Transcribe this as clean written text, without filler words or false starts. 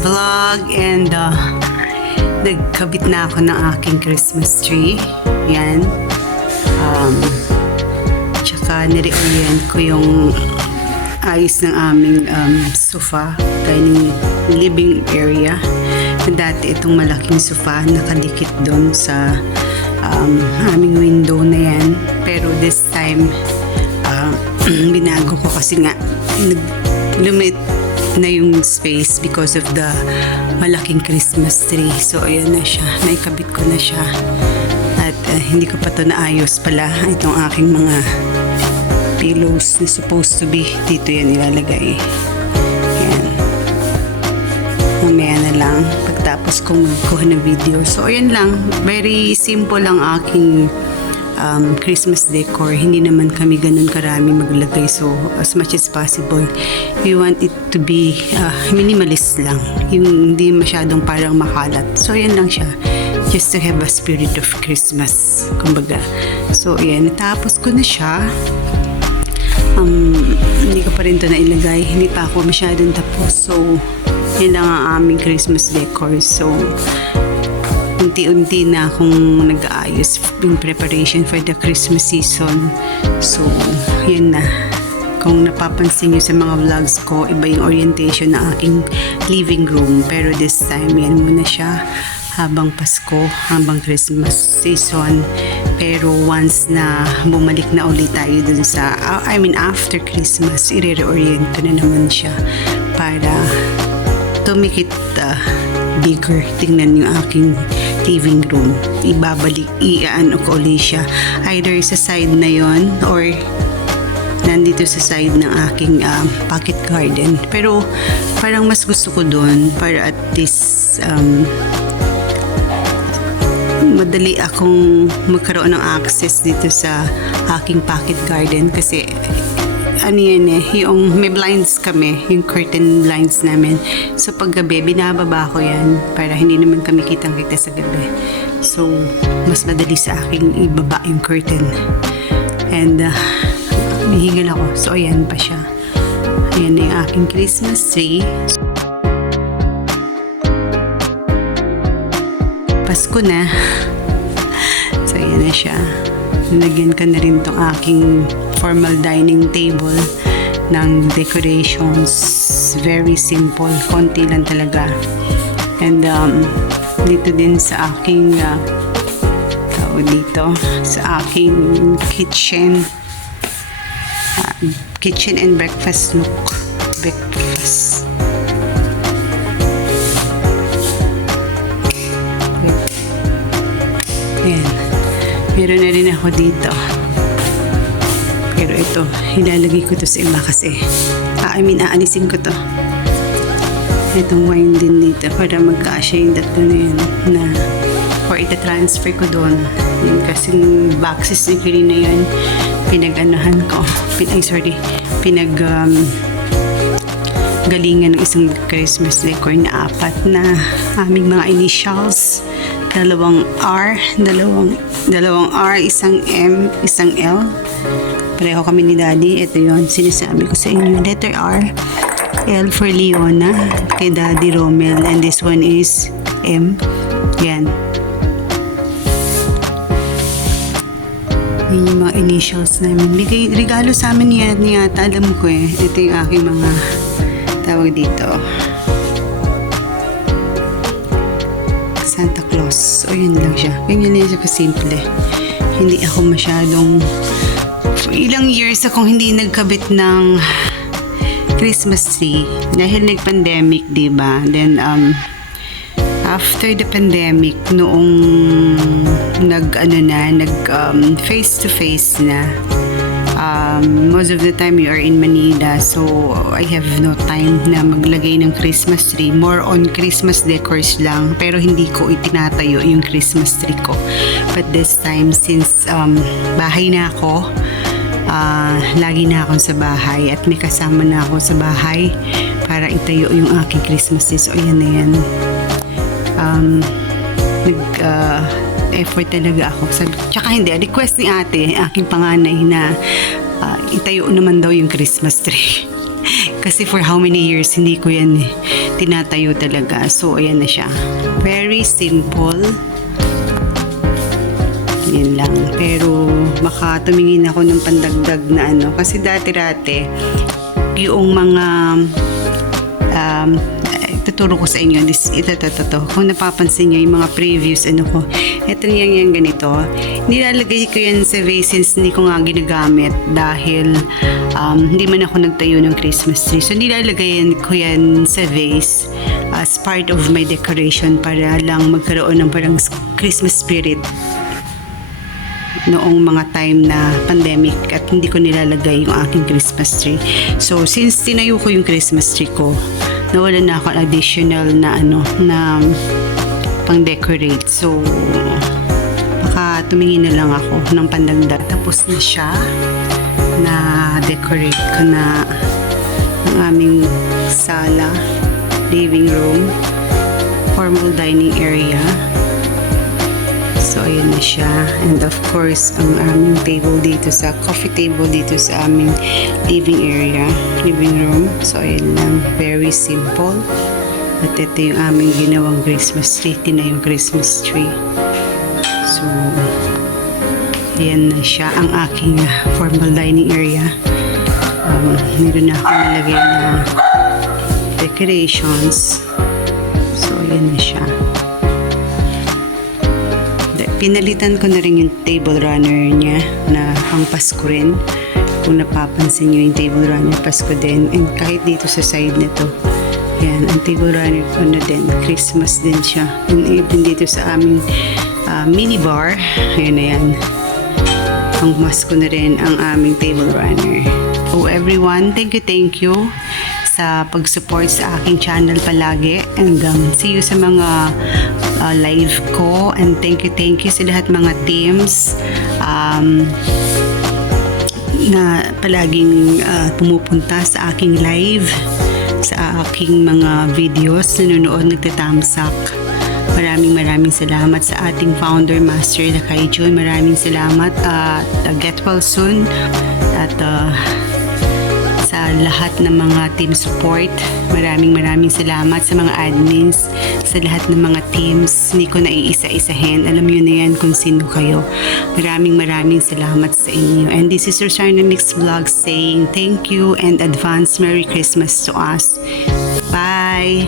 vlog and nagkabit na ako ng aking Christmas tree. Yan. Tsaka nireorient ko yung ayos ng aming sofa, dining living area. Dati itong malaking sofa nakadikit doon sa aming window na yan. Pero this time, binago ko kasi nga lumit na yung space because of the malaking Christmas tree. So, ayan na siya. Naikabit ko na siya. At hindi ko pa ito naayos pala. Itong aking mga pillows na supposed to be dito yan ilalagay. Ayan. Mamaya na lang pagtapos kong magkuha ng video. So, ayan lang. Very simple lang aking Christmas decor. Hindi naman kami ganun karami maglagay. So, as much as possible, we want it to be minimalist lang. Yung hindi masyadong parang makalat. So, ayan lang siya. Just to have a spirit of Christmas. Kumbaga. So, ayan. Natapos ko na siya. Hindi ko pa rin ito nailagay. Hindi pa ako masyadong tapos. So, yun lang ang aming Christmas decor. So, unti-unti na akong nag-aayos in preparation for the Christmas season. So, yun na. Kung napapansin nyo sa mga vlogs ko, iba yung orientation ng aking living room. Pero this time, yan muna siya habang Pasko, habang Christmas season. Pero once na bumalik na ulit tayo dun sa, after Christmas, i-reorient ko na naman siya para to make it bigger. Tingnan yung aking living room. Ibabalik, iaan ko ulit siya. Either sa side na yon or nandito sa side ng aking pocket garden. Pero parang mas gusto ko doon para at least madali akong magkaroon ng access dito sa aking pocket garden kasi ano yan yung may blinds kami, yung curtain blinds namin. So pag gabi, binababa ko yan para hindi naman kami kitang-kita sa gabi. So, mas madali sa akin ibaba yung curtain. And, hihingil ako. So, ayan pa siya. Ayan na yung aking Christmas tree. Pasko na. So, ayan na siya. Nilagyan ko na rin itong aking formal dining table ng decorations. Very simple. Konti lang talaga. And dito din sa aking dito sa aking kitchen and breakfast nook. Breakfast. Ayan. Meron na rin ako dito. Pero ito, ilalagay ko to sa iba kasi aalisin ko to. Itong wine din dito para magkasya yung tatlo na yun na or ita-transfer ko doon. Yung kasing boxes ni Kiri na yun, pinag-anahan ko. Galingan ng isang Christmas decor na 4 na aming mga initials. Dalawang R, isang M, isang L. Pareho kami ni Daddy. Ito yon sinasabi ko sa inyo. Letter R, L for Leona, kay Daddy Romel, and this one is M. Yan. Yan yung mga initials namin. Regalo sa amin ni yata, alam ko Ito yung aking mga tawag dito. Santa Claus. O yun lang siya. Ganyan lang siya kasimple. Hindi ako masyadong ilang years akong hindi nagkabit ng Christmas tree dahil nag-pandemic, diba? Then after the pandemic, noong face to face na, most of the time you are in Manila, so I have no time na maglagay ng Christmas tree. More on Christmas decors lang, pero hindi ko itinatayo yung Christmas tree ko. But this time, since bahay na ako, lagi na ako sa bahay at may kasama na ako sa bahay para itayo yung aking Christmas tree. So ayan na yan. Effort talaga ako. Tsaka hindi, request ni ate, aking panganay na itayo naman daw yung Christmas tree. Kasi for how many years hindi ko yan tinatayo talaga. So, ayan na siya. Very simple. Yan lang. Pero, baka tumingin ako ng pandagdag na ano. Kasi dati-dati, yung mga tuturo ko sa inyo, ito. Kung napapansin nyo, yung mga previous, ito yan ganito. Nilalagay ko yan sa vase since hindi ko nga ginagamit dahil hindi man ako nagtayo ng Christmas tree. So, nilalagay ko yan sa vase as part of my decoration para lang magkaroon ng parang Christmas spirit noong mga time na pandemic at hindi ko nilalagay yung aking Christmas tree. So, since tinayo ko yung Christmas tree ko, nawala na ako additional na na pang-decorate. So, baka tumingin na lang ako ng pandagdag. Tapos na siya. Na-decorate ko na ang aming sala, living room, formal dining area. So, ayan na siya. And of course, ang aming table dito coffee table dito sa aming living area, living room. So, ayan lang. Very simple. At ito yung aming ginawang Christmas tree. Ito na yung Christmas tree. So, ayan na siya. Ang aking formal dining area. Meron na akong nilagay na decorations. So, ayan na siya. Pinalitan ko na rin yung table runner niya na pang Pasko rin. Kung napapansin nyo yung table runner, Pasko din. And kahit dito sa side nito, yan, ang table runner ko na din. Christmas din siya. And even dito sa aming mini bar, ayan na yan. Pang Pasko na rin ang aming table runner. Oh everyone, thank you sa pag-support sa aking channel palagi. And see you sa mga live ko, and thank you sa lahat mga teams na palaging pumupunta sa aking live, sa aking mga videos, nanonood, nagtatamsak. Maraming salamat sa ating founder, Master Lakay Jun. Maraming salamat at get well soon. At sa lahat ng mga team support, maraming salamat sa mga admins, sa lahat ng mga teams. Hindi ko na iisa-isahin, alam nyo na yan kung sino kayo. Maraming salamat sa inyo. And this is Rosarna Mix Vlog saying thank you and advance Merry Christmas to us. Bye!